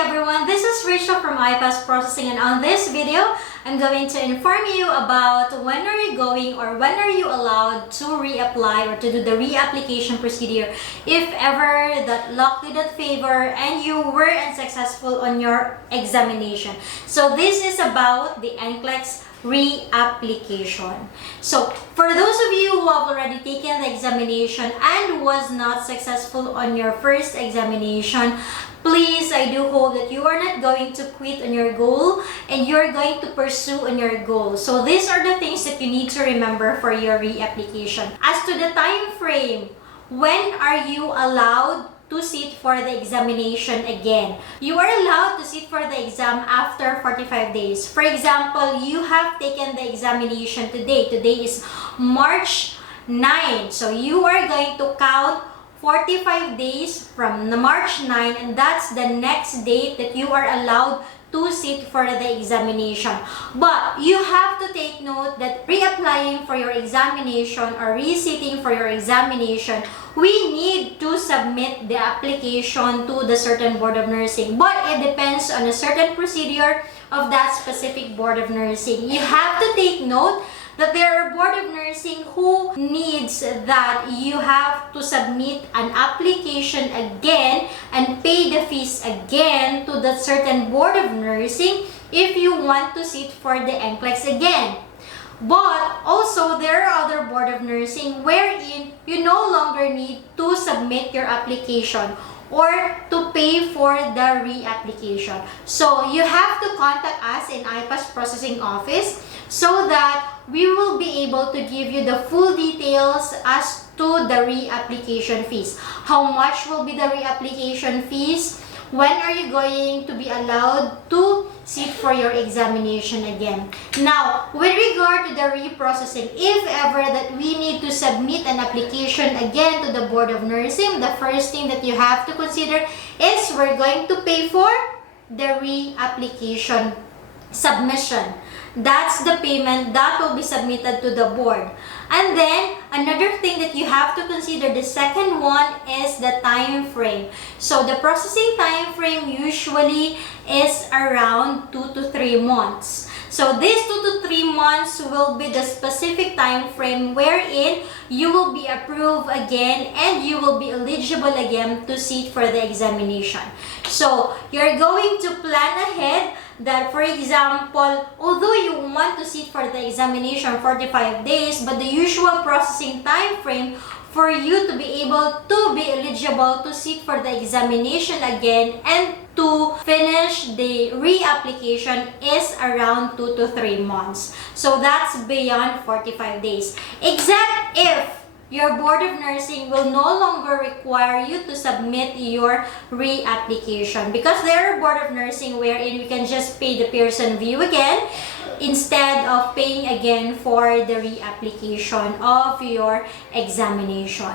everyone, this is Rachel from IPASS Processing, and on this video, I'm going to inform you about when are you going or when are you allowed to reapply or to do the reapplication procedure if ever that luck did not favor and you were unsuccessful on your examination. So this is about the NCLEX reapplication. So for those of you who have already taken the examination and was not successful on your first examination, please, I do hope that you are not going to quit on your goal and you're going to pursue on your goal. So these are the things that you need to remember for your reapplication. As to the time frame, when are you allowed to sit for the examination again? You are allowed to sit for the exam after 45 days. For example, you have taken the examination today. Today is March 9. So you are going to count 45 days from the March 9, and that's the next date that you are allowed to sit for the examination. But you have to take note that reapplying for your examination or resitting for your examination, we need to submit the application to the certain board of nursing. But it depends on a certain procedure of that specific board of nursing. You have to take note that there are board of nursing who needs that you have to submit an application again and pay the fees again to that certain board of nursing if you want to sit for the NCLEX again. But also there are other board of nursing wherein you no longer need to submit your application or to pay for the reapplication. So you have to contact us in IPASS Processing Office so that we will be able to give you the full details as to the reapplication fees. How much will be the reapplication fees? When are you going to be allowed to sit for your examination again? Now, with regard to the reprocessing, if ever that we need to submit an application again to the Board of Nursing, the first thing that you have to consider is we're going to pay for the reapplication submission. That's the payment that will be submitted to the board. And then another thing that you have to consider, the second one, is the time frame. So the processing time frame usually is around 2 to 3 months. So this 2 to 3 months will be the specific time frame wherein you will be approved again and you will be eligible again to sit for the examination. So you're going to plan ahead that, for example, although you want to sit for the examination 45 days, but the usual processing time frame for you to be able to be eligible to sit for the examination again and to finish the reapplication is around 2 to 3 months. So that's beyond 45 days. Except if your board of nursing will no longer require you to submit your reapplication, because there are board of nursing wherein you can just pay the Pearson view again instead of paying again for the reapplication of your examination.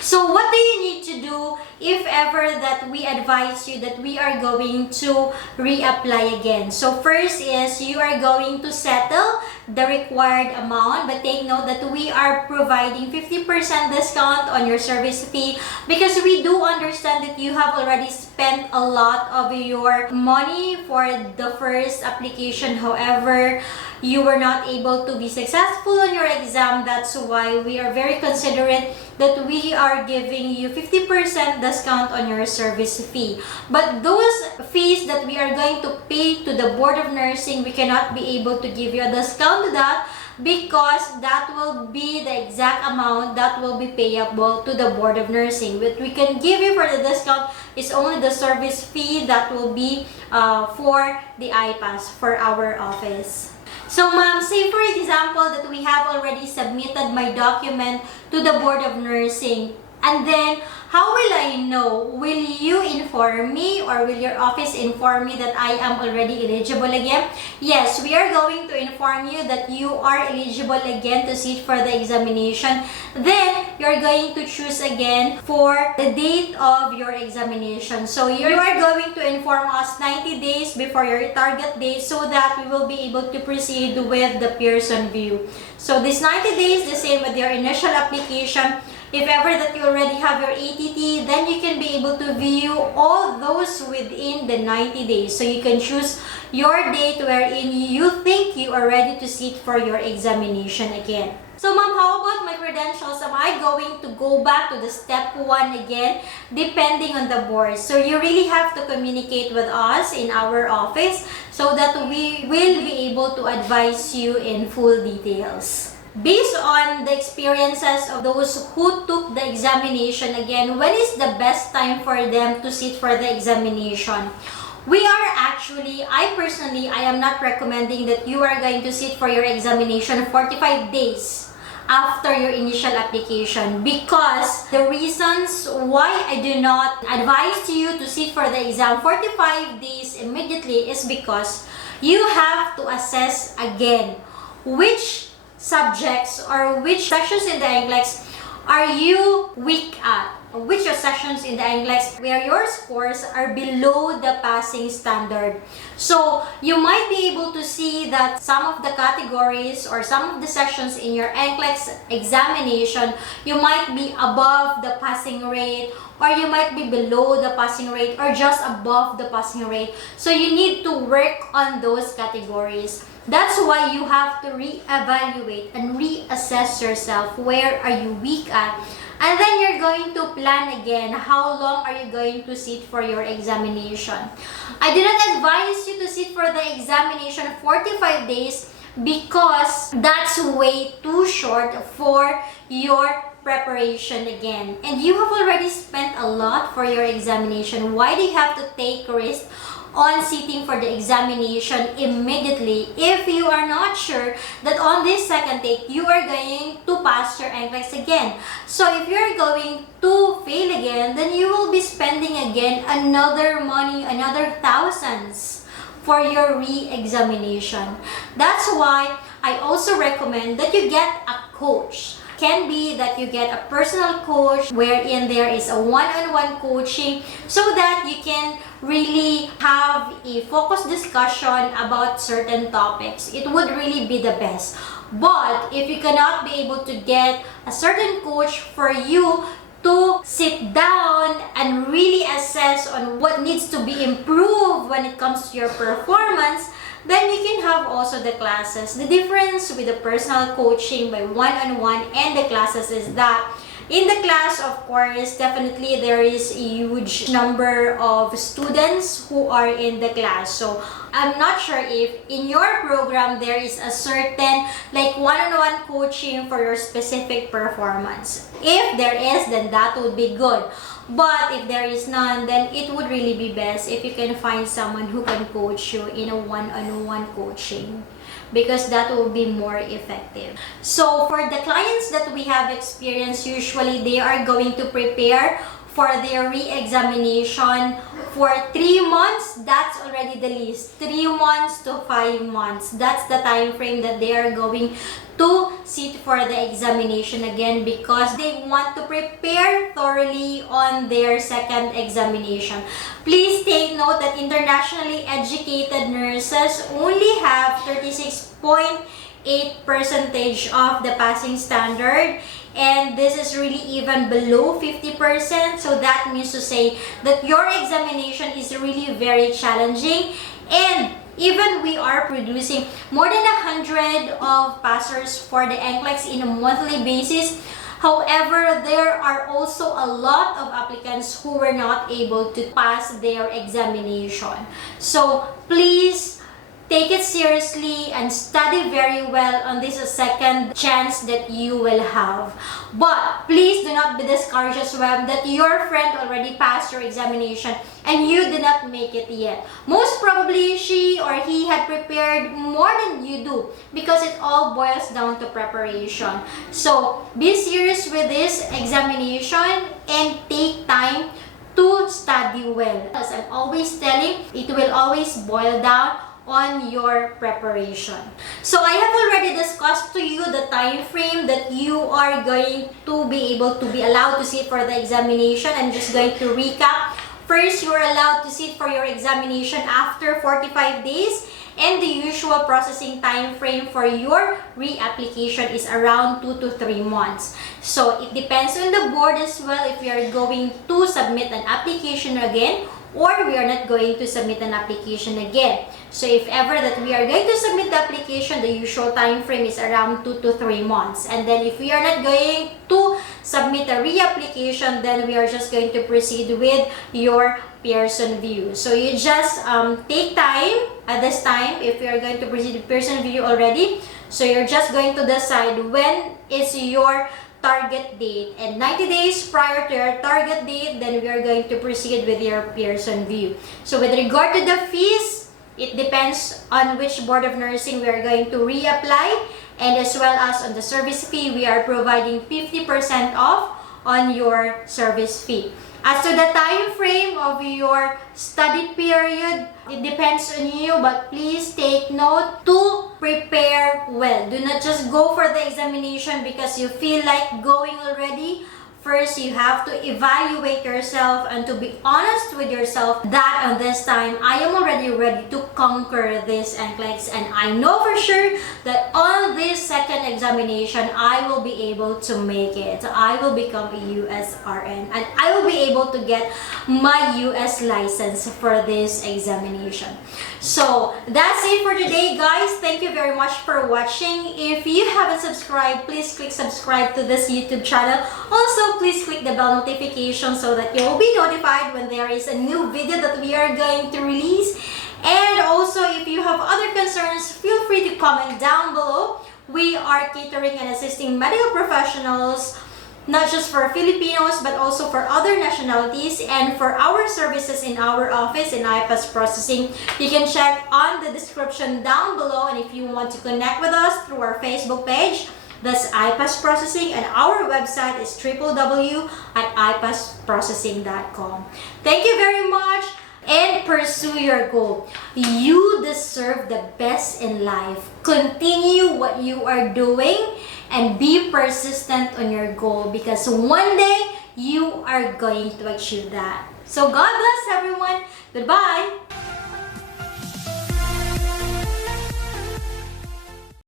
So what do you need to do if ever that we advise you that we are going to reapply again? So first is you are going to settle the required amount, but take note that we are providing 50% discount on your service fee because we do understand that you have already spent a lot of your money for the first application. However, you were not able to be successful on your exam. That's why we are very considerate that we are giving you 50% discount on your service fee. But those fees that we are going to pay to the Board of Nursing, we cannot be able to give you a discount to that because that will be the exact amount that will be payable to the Board of Nursing. What we can give you for the discount is only the service fee that will be for the IPASS for our office. So ma'am, say for example that we have already submitted my document to the Board of Nursing, and then how will I know? Will you inform me or will your office inform me that I am already eligible again? Yes, we are going to inform you that you are eligible again to sit for the examination. Then you're going to choose again for the date of your examination. So you are going to inform us 90 days before your target date so that we will be able to proceed with the Pearson view. So this 90 days, the same with your initial application, If ever that you already have your ATT, then you can be able to view all those within the 90 days. So you can choose your date wherein you think you are ready to sit for your examination again. So ma'am, how about my credentials? Am I going to go back to the step 1 again? Depending on the board. So you really have to communicate with us in our office so that we will be able to advise you in full details. Based on the experiences of those who took the examination again, when is the best time for them to sit for the examination? I personally am not recommending that you are going to sit for your examination 45 days after your initial application, because the reasons why I do not advise you to sit for the exam 45 days immediately is because you have to assess again which subjects or which sections in the NCLEX are you weak at, which sections in the NCLEX where your scores are below the passing standard. So you might be able to see that some of the categories or some of the sections in your NCLEX examination, you might be above the passing rate, or you might be below the passing rate, or just above the passing rate. So you need to work on those categories. That's why you have to re-evaluate and reassess yourself. Where are you weak at? And then you're going to plan again how long are you going to sit for your examination. I do not advise you to sit for the examination 45 days because that's way too short for your preparation again. And you have already spent a lot for your examination. Why do you have to take risk on sitting for the examination immediately if you are not sure that on this second take you are going to pass your NCLEX again? So if you're going to fail again, then you will be spending again another money, another thousands for your re-examination. That's why I also recommend that you get a coach. Can be that you get a personal coach wherein there is a one-on-one coaching so that you can really have a focused discussion about certain topics. It would really be the best. But if you cannot be able to get a certain coach for you to sit down and really assess on what needs to be improved when it comes to your performance, then you can have also the classes. The difference with the personal coaching by one-on-one and the classes is that in the class, of course, definitely there is a huge number of students who are in the class. So I'm not sure if in your program there is a certain like one-on-one coaching for your specific performance. If there is, then that would be good. But if there is none, then it would really be best if you can find someone who can coach you in a one-on-one coaching, because that will be more effective. So for the clients that we have experienced, usually they are going to prepare for their re-examination for 3 months. That's already the least. 3 months to 5 months. That's the time frame that they are going to sit for the examination again, because they want to prepare thoroughly on their second examination. Please take note that internationally educated nurses only have 36.8% of the passing standard, and this is really even below 50%. So that means to say that your examination is really very challenging, and even we are producing more than 100 of passers for the NCLEX in a monthly basis. However, there are also a lot of applicants who were not able to pass their examination. So please take it seriously and study very well on this second chance that you will have. But please do not be discouraged as well that your friend already passed your examination and you did not make it yet. Most probably she or he had prepared more than you do, because it all boils down to preparation. So be serious with this examination and take time to study well. As I'm always telling, it will always boil down on your preparation. So I have already discussed to you the time frame that you are going to be able to be allowed to sit for the examination. I'm just going to recap. First, you are allowed to sit for your examination after 45 days. and the usual processing time frame for your reapplication is around 2 to 3 months. So it depends on the board as well if we are going to submit an application again or we are not going to submit an application again. So if ever that we are going to submit the application, the usual time frame is around 2 to 3 months. And then if we are not going to submit a reapplication, then we are just going to proceed with your Pearson view. So you just take time at this time if you are going to proceed with Pearson view already. So you're just going to decide when is your target date, and 90 days prior to your target date, then we are going to proceed with your Pearson view. So with regard to the fees, it depends on which board of nursing we are going to reapply, and as well as on the service fee, we are providing 50% off on your service fee. As to the time frame of your study period, it depends on you, but please take note to prepare well. Do not just go for the examination because you feel like going already. First, you have to evaluate yourself and to be honest with yourself that on this time, I am already ready to conquer this NCLEX, and I know for sure that on this second examination, I will be able to make it. I will become a US RN and I will be able to get my US license for this examination. So that's it for today, guys. Thank you very much for watching. If you haven't subscribed, please click subscribe to this YouTube channel. Also, please click the bell notification so that you will be notified when there is a new video that we are going to release. And also, if you have other concerns, feel free to comment down below. We are catering and assisting medical professionals, not just for Filipinos, but also for other nationalities, and for our services in our office in IPASS Processing. You can check on the description down below, and if you want to connect with us through our Facebook page, that's IPASS Processing, and our website is www.ipassprocessing.com. Thank you very much, and pursue your goal. You deserve the best in life. Continue what you are doing and be persistent on your goal, because one day you are going to achieve that. So God bless everyone. Goodbye.